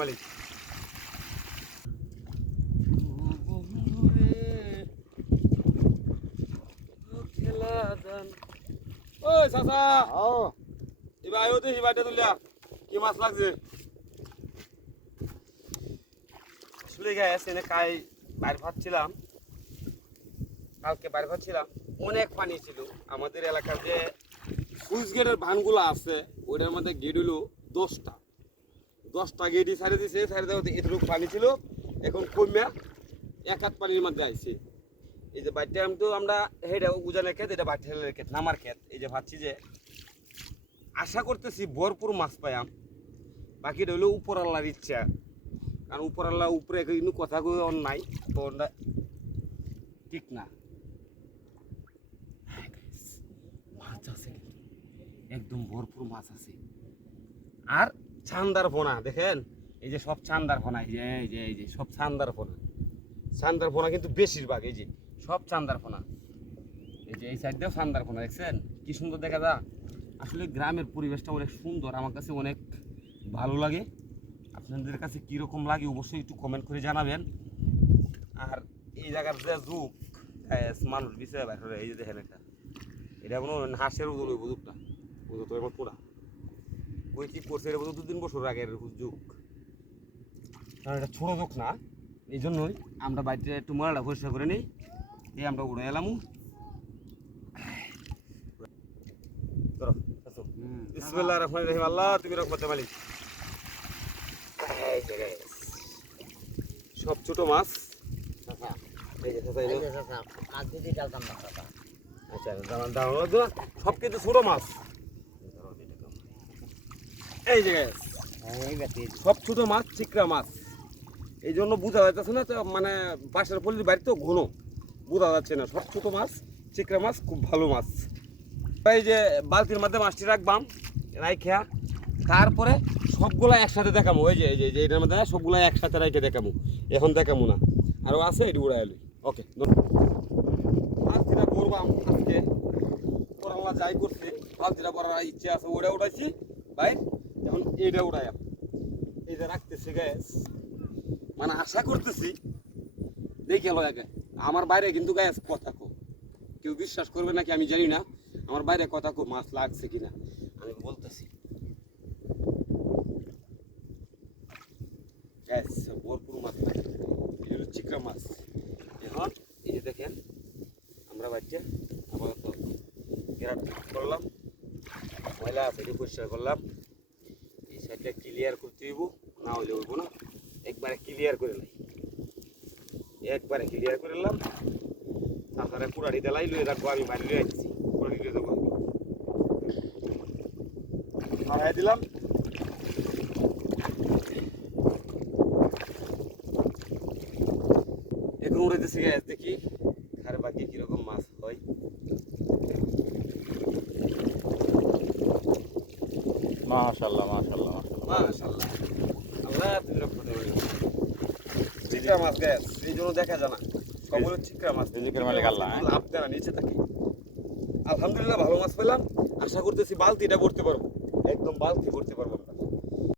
মালিক ওই চাচা এবার আয়ো তো হিবাইটা তুলিয়া কি মাছ লাগছে আসলে গেছে এনে কাই বাইরে ভাবছিলাম কালকে বাইরে ভাবছিলাম অনেক পানি ছিল আমাদের এলাকার যে সুইচ গেটের ভানগুলো আছে ওইটার মধ্যে গেট হলো 10টা গেটই ছাড়ে দিছে ছাড়ে দেওয়াতে এতটুকু পানি ছিল এখন কমিয়া এক হাত পানির মধ্যে আইছে এই যে বাড়িটা আমি তো আমরা হেটা উজানের ক্ষেত এটা বাড়ি ঠেলের ক্ষেত নামার ক্ষেত এই যে ভাবছি যে আশা করতেছি ভরপুর মাছ পাইয়াম বাকিটা হলো উপর আল্লাহর ইচ্ছা কারণ উপর আল্লাহ উপরে কিন্তু কথা কই অন নাই তো ঠিক না মাছ আছে কিন্তু একদম ভরপুর মাছ আছে আর ছান্দার পোনা দেখেন এই যে সব ছান্দার পোনা এই যে সব ছান্দার পোনা কিন্তু বেশিরভাগ এই যে সব চান্দার পোনা এই যে এই সাইড দিয়েও চান্দার পোনা দেখছেন কি সুন্দর দেখা যায় আসলে গ্রামের পরিবেশটা অনেক সুন্দর আমার কাছে অনেক ভালো লাগে আপনাদের কাছে কীরকম লাগে অবশ্যই একটু কমেন্ট করে জানাবেন আর এই জায়গার যে যুগ মানুষ বিষয় বাইরে এই যে দেখেন এটা কোনো হাঁসের ওজন ওই বুঝুকটা বুঝো তো এবার পোড়া ওই কী করছে এটা বুঝো 2-3 বছর আগের যুগ কারণ এটা ছোটো যুগ না এই জন্যই আমরা বাড়িতে একটু মরাটা পরিষ্কার করে নিই এই আমরা উড়ে এলাম বিসমিল্লাহির রহমানির রহিম আল্লাহ তুমি রহমতে মালিক সব ছোট মাছ সব কিন্তু ছোট মাছ এই জায়গায় সব ছোট মাছ চিকড়া মাছ এই জন্য বোঝা যাচ্ছে না তো মানে বাসার পল্লীর বাড়ি তো ঘন বোঝা যাচ্ছে না সব ছোট মাছ চিকড়া মাছ খুব ভালো মাছ এই যে বালতির মধ্যে মাছটি রাখবাম রাইখা তারপরে সবগুলা একসাথে দেখামো ওই যে এই যে এটার মধ্যে সবগুলা একসাথে রাইখে দেখামো এখন দেখামো না আরও আছে এটি উড়াই এলি ওকে বালতিটা করবাম আজকে পড়াল্লা যাই করছে বালতিটা পড়ার ইচ্ছে আছে ওটা উঠাইছি ভাই এখন এইটা উঠাই এই যে রাখতেছি গ্যাস মানে আশা করতেছি দেখে এলো একে আমার বাইরে কিন্তু গ্যাস কথা কো কেউ বিশ্বাস করবে নাকি আমি জানি না আমার বাইরে কথা কো মাছ লাগছে কিনা আমি বলতেছি গ্যাস ভরপুর মাছ এটা হলো চিকড়া মাছ এখন এই যে দেখেন আমরা বাচ্চা আপাতত গ্রাট করলাম ময়লা আছে পরিষ্কার করলাম এই সাইডটা ক্লিয়ার করতে হইব না হইলে হইব না একবারে ক্লিয়ার করে লাই একবারে ক্লিয়ার করে নিলাম তারপরে কুড়াড়ি দেলাই লয়ে রাখবো আমি বাইরে লয়ে আসছি কুড়াড়ি লয়ে দেবো মারাই দিলাম এখন উড়াইতেছি গ্যাস দেখি আর বাকি কিরকম মাছ হয় মাশাআল্লাহ মাশাআল্লাহ মাশাআল্লাহ আল্লাহ তুমি রক্ষা করো চিকড়া মাছ গ্যাস এই জন্য দেখা যায় না সবগুলো চিকড়া মাছ রিজিকের মালিক আল্লাহ লাভ দেয় না নিচে থাকে আলহামদুলিল্লাহ ভালো মাছ পেলাম আশা করতেছি বালতিটা ভরতে পারবো একদম বালতি ভরতে পারবো